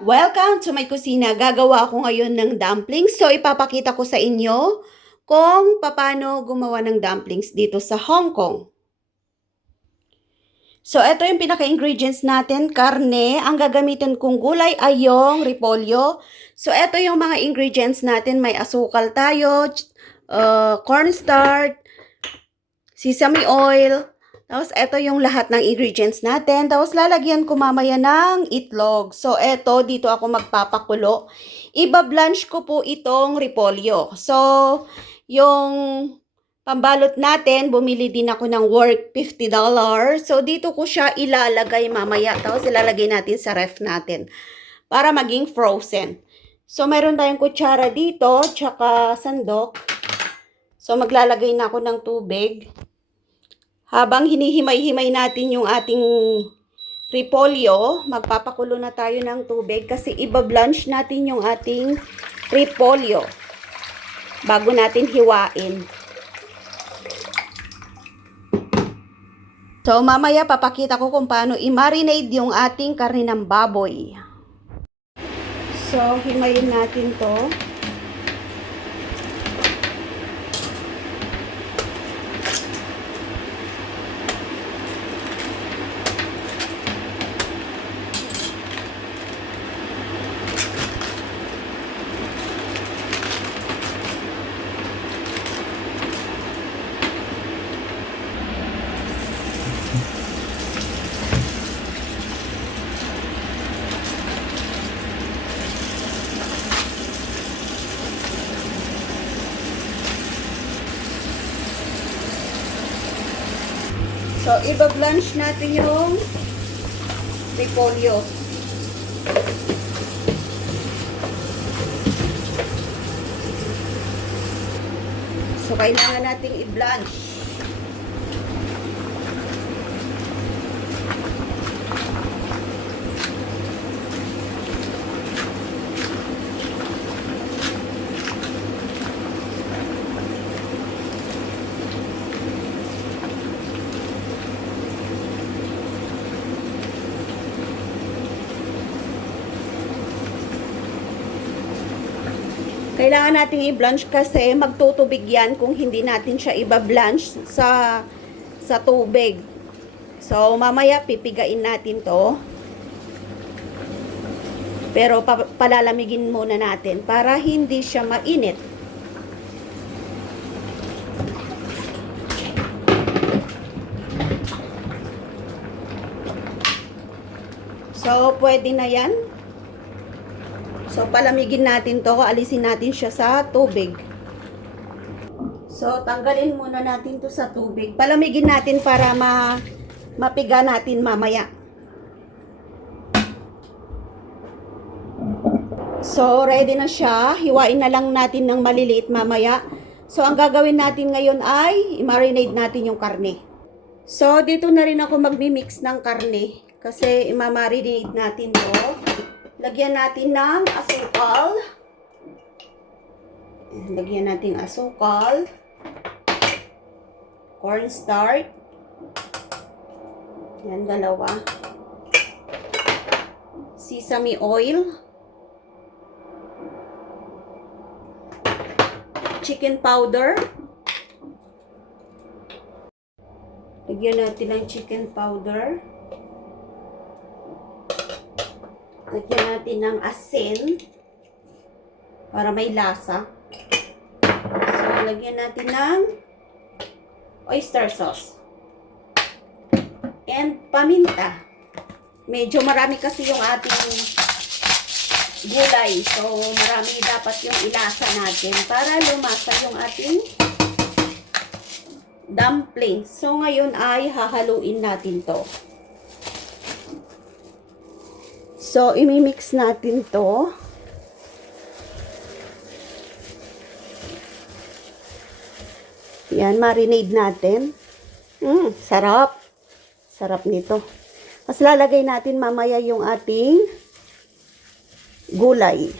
Welcome to my kusina. Gagawa ako ngayon ng dumplings. So, ipapakita ko sa inyo kung paano gumawa ng dumplings dito sa Hong Kong. So, ito yung pinaka-ingredients natin. Karne. Ang gagamitin kong gulay ay yung repolyo. So, ito yung mga ingredients natin. May asukal tayo, cornstarch, sesame oil. Tapos, ito yung lahat ng ingredients natin. Tapos, lalagyan ko mamaya ng itlog. So, ito, dito ako magpapakulo. Iba-blanch ko po itong repolyo. So, yung pambalot natin, bumili din ako ng worth $50. So, dito ko siya ilalagay mamaya. Tapos, ilalagay natin sa ref natin para maging frozen. So, mayroon tayong kutsara dito, tsaka sandok. So, maglalagay na ako ng tubig. Habang hinihimay-himay natin yung ating repolyo, magpapakulo na tayo ng tubig kasi iba-blanch natin yung ating repolyo bago natin hiwain. So, mamaya papakita ko kung paano i-marinate yung ating karne ng baboy. So, himayin natin to. So, iba-blanch natin yung repolyo. So, kailangan nating i-blanch. Kailangan natin i-blanch kasi magtutubig yan kung hindi natin siya iba-blanch sa tubig. So, mamaya pipigain natin to. Pero palalamigin muna natin para hindi siya mainit. So, pwede na yan. So, palamigin natin to, alisin natin siya sa tubig. So, tanggalin muna natin to sa tubig. Palamigin natin para mapiga natin mamaya. So, ready na siya. Hiwain na lang natin ng maliliit mamaya. So, ang gagawin natin ngayon ay i-marinate natin yung karne. So, dito na rin ako magmi-mix ng karne kasi i-marinate natin to. Lagyan natin ng asukal. Lagyan natin asukal. Cornstarch. Yan, dalawa. Sesame oil. Chicken powder. Lagyan natin ng chicken powder. Lagyan natin ng asin para may lasa. So, lagyan natin ng oyster sauce. And paminta. Medyo marami kasi yung ating gulay. So, marami dapat yung ilasa natin para lumasa yung ating dumplings. So, ngayon ay hahaluin natin to. So, imimix natin to. Yan, marinade natin. Sarap. Sarap nito. Mas lalagay natin mamaya yung ating gulay.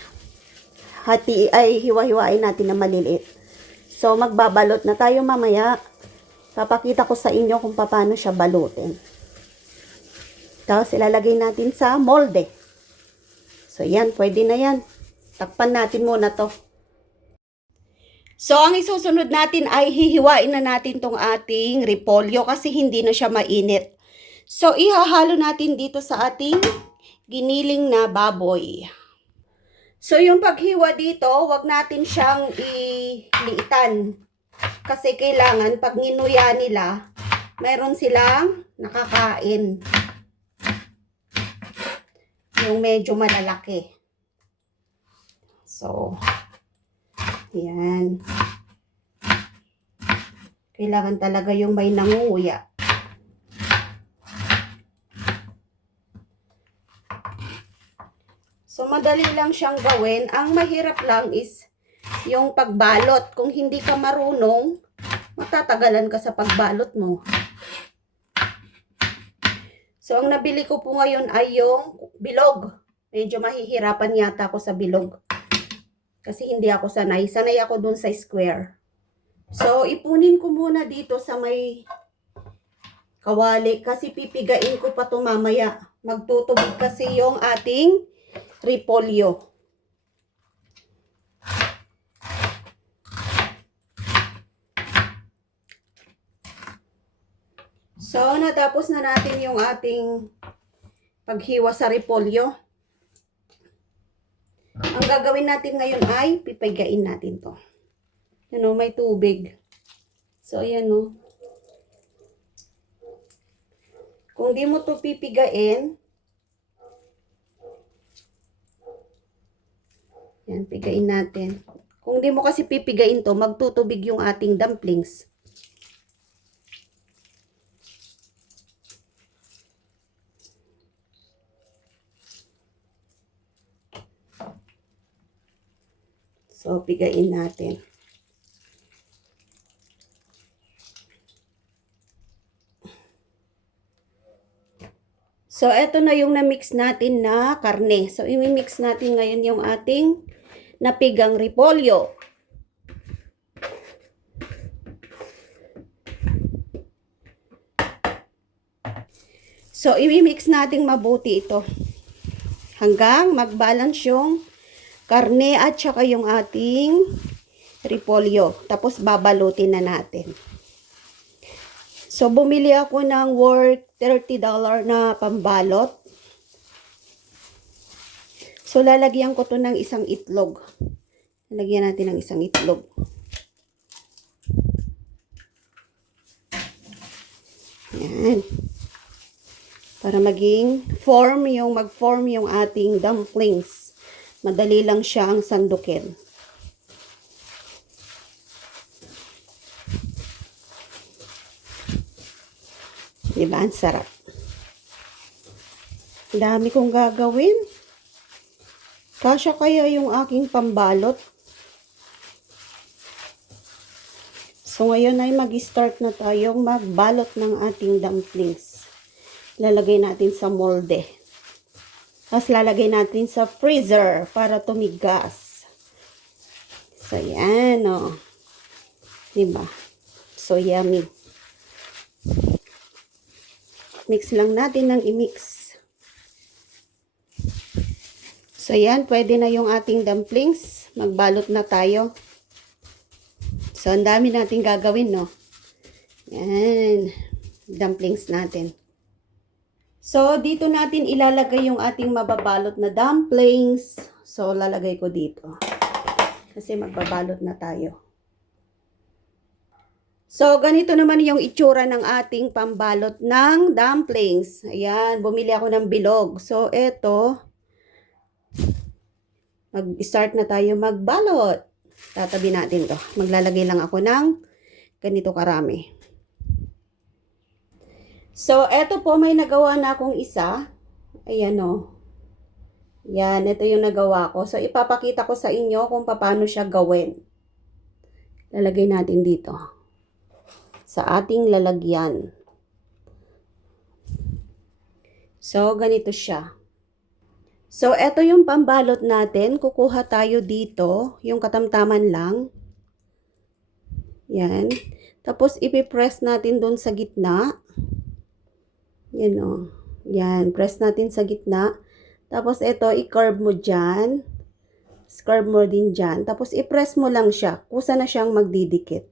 Hiwa-hiwain natin na maliliit. So, magbabalot na tayo mamaya. Papakita ko sa inyo kung paano siya balutin. Tapos ilalagay natin sa molde. So, yan. Pwede na yan. Takpan natin muna to. So, ang isusunod natin ay hihiwain na natin tong ating repolyo kasi hindi na siya mainit. So, ihahalo natin dito sa ating giniling na baboy. So, yung paghiwa dito, wag natin siyang iliitan. Kasi kailangan, pag nginuya nila, meron silang nakakain. Yung medyo malalaki. So, yan. Kailangan talaga yung may nangunguya. So, madali lang siyang gawin. Ang mahirap lang is yung pagbalot. Kung hindi ka marunong, matatagalan ka sa pagbalot mo. So, ang nabili ko po ngayon ay yung bilog. Medyo mahihirapan yata ako sa bilog. Kasi hindi ako sanay. Sanay ako dun sa square. So, ipunin ko muna dito sa may kawali. Kasi pipigain ko pa ito mamaya. Magtutubig kasi yung ating repolyo. So, natapos na natin yung ating paghiwa sa repolyo. Ang gagawin natin ngayon ay pipigain natin to. Yan o, may tubig. So, ayan o. Kung di mo to pipigain, yan, pigain natin. Kung di mo kasi pipigain to, magtutubig yung ating dumplings. So, pigain natin. So, eto na yung na-mix natin na karne. So, i-mix natin ngayon yung ating napigang repolyo. So, i-mix natin mabuti ito. Hanggang mag-balance yung karne at saka yung ating repolyo. Tapos babalutin na natin. So, bumili ako ng worth $30 na pambalot. So, lalagyan ko to ng isang itlog. Lalagyan natin ng isang itlog. Yan. Para maging mag-form yung ating dumplings. Madali lang siyang sandukin. Diba? Ang sarap. Dami kong gagawin. Kasya kaya yung aking pambalot. So, ngayon ay mag-start na tayong magbalot ng ating dumplings. Lalagay natin sa molde. Tapos lalagay natin sa freezer para tumigas. So, yan o. Diba? So, yummy. Mix lang natin ng i-mix. So, yan. Pwede na yung ating dumplings. Magbalot na tayo. So, ang dami natin gagawin, no? Yan. Dumplings natin. So, dito natin ilalagay yung ating mababalot na dumplings. So, lalagay ko dito. Kasi magbabalot na tayo. So, ganito naman yung itsura ng ating pambalot ng dumplings. Ayan, bumili ako ng bilog. So, eto, mag-start na tayo magbalot. Tatabi natin to. Maglalagay lang ako ng ganito karami. So, eto po, may nagawa na akong isa. Ayan o. Yan, ito yung nagawa ko. So, ipapakita ko sa inyo kung paano siya gawin. Lalagay natin dito. Sa ating lalagyan. So, ganito siya. So, eto yung pambalot natin. Kukuha tayo dito. Yung katamtaman lang. Yan. Tapos, ipipress natin doon sa gitna. Yan o. Yan. Press natin sa gitna. Tapos ito, i-curve mo dyan. Curve mo din dyan. Tapos i-press mo lang siya. Kusa na siyang magdidikit.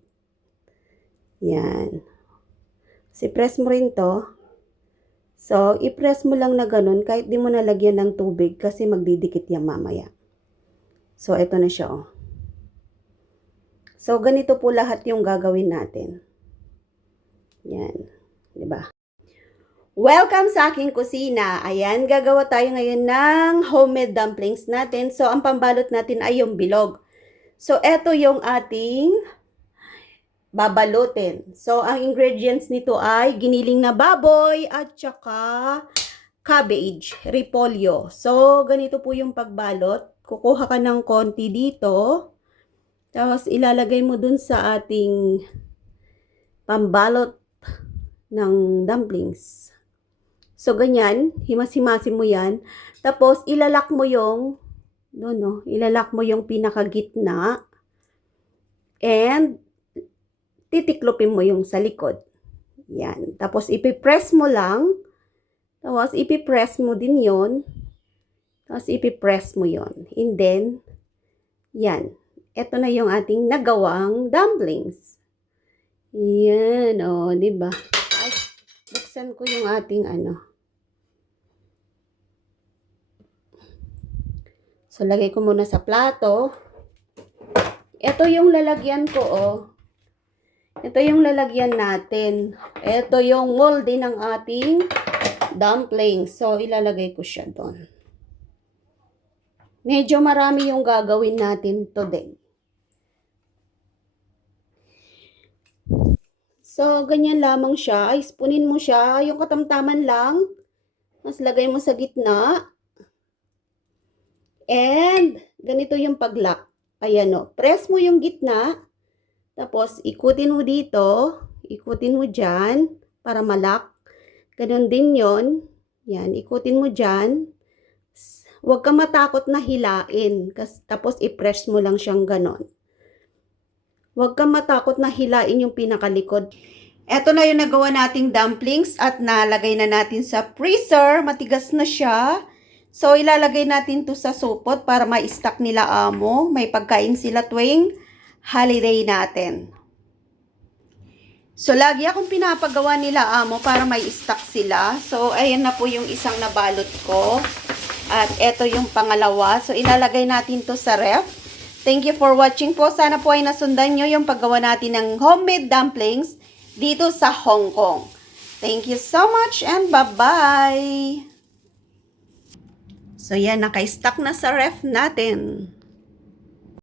Yan. Si-press mo rin to. So, i-press mo lang na ganun kahit di mo nalagyan ng tubig kasi magdidikit yan mamaya. So, ito na siya, oh. So, ganito po lahat yung gagawin natin. Yan. Diba? Welcome sa aking kusina. Ayan, gagawa tayo ngayon ng homemade dumplings natin. So, ang pambalot natin ay yung bilog. So, eto yung ating babalutin. So, ang ingredients nito ay giniling na baboy at saka cabbage, repolyo. So, ganito po yung pagbalot. Kukuha ka ng konti dito. Tapos, ilalagay mo dun sa ating pambalot ng dumplings. So, ganyan, himas-himasin mo yan. Tapos, ilalak mo yung, no, ilalak mo yung pinakagitna. And, titiklopin mo yung sa likod. Yan. Tapos, ipipress mo lang. Tapos, ipipress mo din yon. Tapos, ipipress mo yon. And then, yan. Ito na yung ating nagawang dumplings. Yan, o, diba? Ay, buksan ko yung ating ano. So, lagay ko muna sa plato. Ito yung lalagyan ko, oh. Ito yung lalagyan natin. Ito yung molde ng ating dumplings. So, ilalagay ko siya doon. Medyo marami yung gagawin natin today. So, ganyan lamang siya. Ay, spoonin mo siya. Yung katamtaman lang. Mas lagay mo sa gitna. And, ganito yung pag-lock. Ayan o. Press mo yung gitna. Tapos, ikutin mo dito. Ikutin mo dyan. Para ma-lock. Ganon din yon. Yan. Ikutin mo dyan. Huwag kang matakot na hilain. Tapos, i-press mo lang siyang ganon. Huwag kang matakot na hilain yung pinakalikod. Ito na yung nagawa nating dumplings at nalagay na natin sa freezer. Matigas na siya. So, ilalagay natin to sa supot para ma-stack nila amo. May pagkain sila tuwing holiday natin. So, lagi akong pinapagawa nila amo para may stock sila. So, ayan na po yung isang nabalot ko. At ito yung pangalawa. So, ilalagay natin to sa ref. Thank you for watching po. Sana po ay nasundan nyo yung paggawa natin ng homemade dumplings dito sa Hong Kong. Thank you so much and bye-bye! So, yan, naka-stack na sa ref natin.